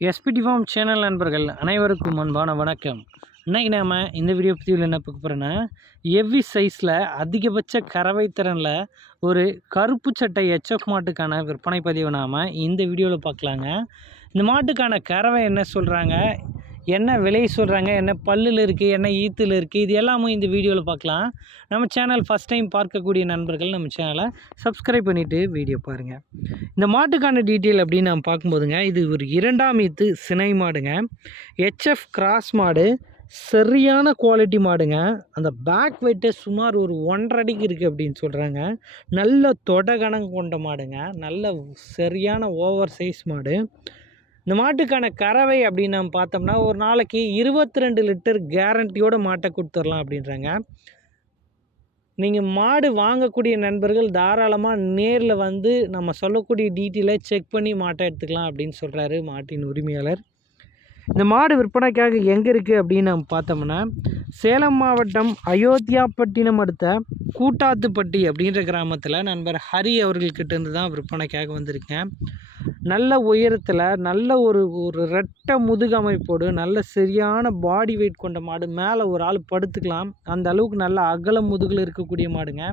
SPD form channel நண்பர்கள் அனைவருக்கும் அன்பான வணக்கம். இன்றைக்கி நாம் இந்த வீடியோ பதிவில் என்ன பார்க்க போகிறோன்னா எவ்வி சைஸில் அதிகபட்ச கறவை திறனில் ஒரு கருப்பு சட்டை எச்எஃப் மாட்டுக்கான விற்பனை பதிவு நாம் இந்த வீடியோவில் பார்க்கலாங்க. இந்த மாட்டுக்கான கறவை என்ன சொல்கிறாங்க என்ன விலை சொல்கிறாங்க என்ன பல்லில் இருக்குது என்ன ஈத்தில் இருக்குது இது எல்லாமும் இந்த வீடியோவில் பார்க்கலாம் நம்ம சேனல் ஃபஸ்ட் டைம் பார்க்கக்கூடிய நண்பர்கள் நம்ம சேனலை சப்ஸ்கிரைப் பண்ணிவிட்டு வீடியோ பாருங்கள் இந்த மாட்டுக்கான டீட்டெயில் அப்படின்னு நம்ம பார்க்கும்போதுங்க இது ஒரு இரண்டாம் ஈத்து சினை மாடுங்க. ஹெச்எஃப் கிராஸ் மாடு சரியான குவாலிட்டி மாடுங்க. அந்த பேக் வெயிட்டு சுமார் ஒரு ஒன்றரை அடிக்கு இருக்குது அப்படின்னு சொல்கிறாங்க நல்ல தொடகணம் கொண்ட மாடுங்க. நல்ல சரியான ஓவர் சைஸ் மாடு. இந்த மாட்டுக்கான கறவை அப்படின்னு நம்ம பார்த்தோம்னா ஒரு நாளைக்கு இருபத்தி ரெண்டு லிட்டர் கேரண்டியோட மாட்டை கொடுத்துடலாம் அப்படின்றாங்க. நீங்கள் மாடு வாங்கக்கூடிய நண்பர்கள் தாராளமாக நேரில் வந்து நம்ம சொல்லக்கூடிய டீட்டெயிலை செக் பண்ணி மாட்டை எடுத்துக்கலாம் அப்படின்னு சொல்கிறாரு மாட்டின் உரிமையாளர். இந்த மாடு விற்பனைக்காக எங்கே இருக்குது அப்படின்னு நம்ம பார்த்தோம்னா சேலம் மாவட்டம் அயோத்தியாப்பட்டினம் அடுத்த கூட்டாத்துப்பட்டி அப்படின்ற கிராமத்தில் நண்பர் ஹரி அவர்கள்கிட்ட இருந்து தான் விற்பனைக்காக வந்திருக்கேன். நல்ல உயரத்தில் நல்ல ஒரு ஒரு ரெட்டை முதுகு அமைப்போடு நல்ல சரியான பாடி வெயிட் கொண்ட மாடு மேலே ஒரு ஆள் படுத்துக்கலாம். அந்த அளவுக்கு நல்ல அகல முதுகில் இருக்கக்கூடிய மாடுங்க.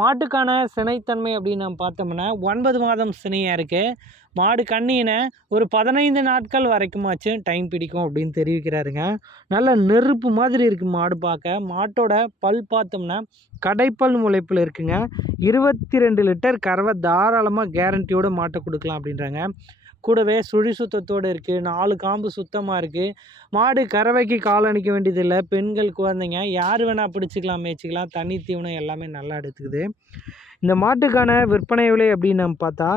மாட்டுக்கான சினைத்தன்மை அப்படின்னு நம்ம பார்த்தோம்னா ஒன்பது மாதம் சினையாக இருக்குது மாடு கண்ணினை ஒரு பதினைந்து நாட்கள் வரைக்குமாச்சும் டைம் பிடிக்கும் அப்படின்னு தெரிவிக்கிறாருங்க. நல்ல நெருப்பு மாதிரி இருக்குது மாடு பார்க்க. மாட்டோட பல் பார்த்தோம்னா கடைப்பல் முளைப்பில் இருக்குங்க. இருபத்தி ரெண்டு லிட்டர் கறவை தாராளமாக கேரண்டியோடு மாட்டை கொடுக்கலாம் அப்படின்றாங்க. கூடவே சுழி சுத்தத்தோடு இருக்குது நாலு காம்பு சுத்தமாக இருக்குது மாடு கறவைக்கு கால் அணிக்க வேண்டியதில்லை. பெண்கள் குழந்தைங்க யார் வேணால் பிடிச்சிக்கலாம் மேய்ச்சிக்கலாம். தண்ணி தீவனம் எல்லாமே நல்லா எடுத்துக்குது. இந்த மாட்டுக்கான விற்பனை விலை அப்படின்னு நம்ம பார்த்தா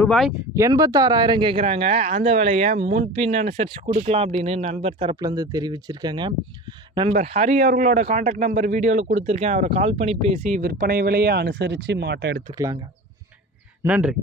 ரூபாய் எண்பத்தாறாயிரம் கேட்குறாங்க அந்த விலையை முன்பின் அனுசரித்து கொடுக்கலாம் அப்படின்னு நண்பர் தரப்புலேருந்து தெரிவிச்சிருக்காங்க. நண்பர் ஹரி அவர்களோட காண்டாக்ட் நம்பர் வீடியோவில் கொடுத்துருக்கேன். அவரை கால் பண்ணி பேசி விற்பனை விலையை அனுசரித்து மாட்டை எடுத்துக்கலாங்க. நன்றி.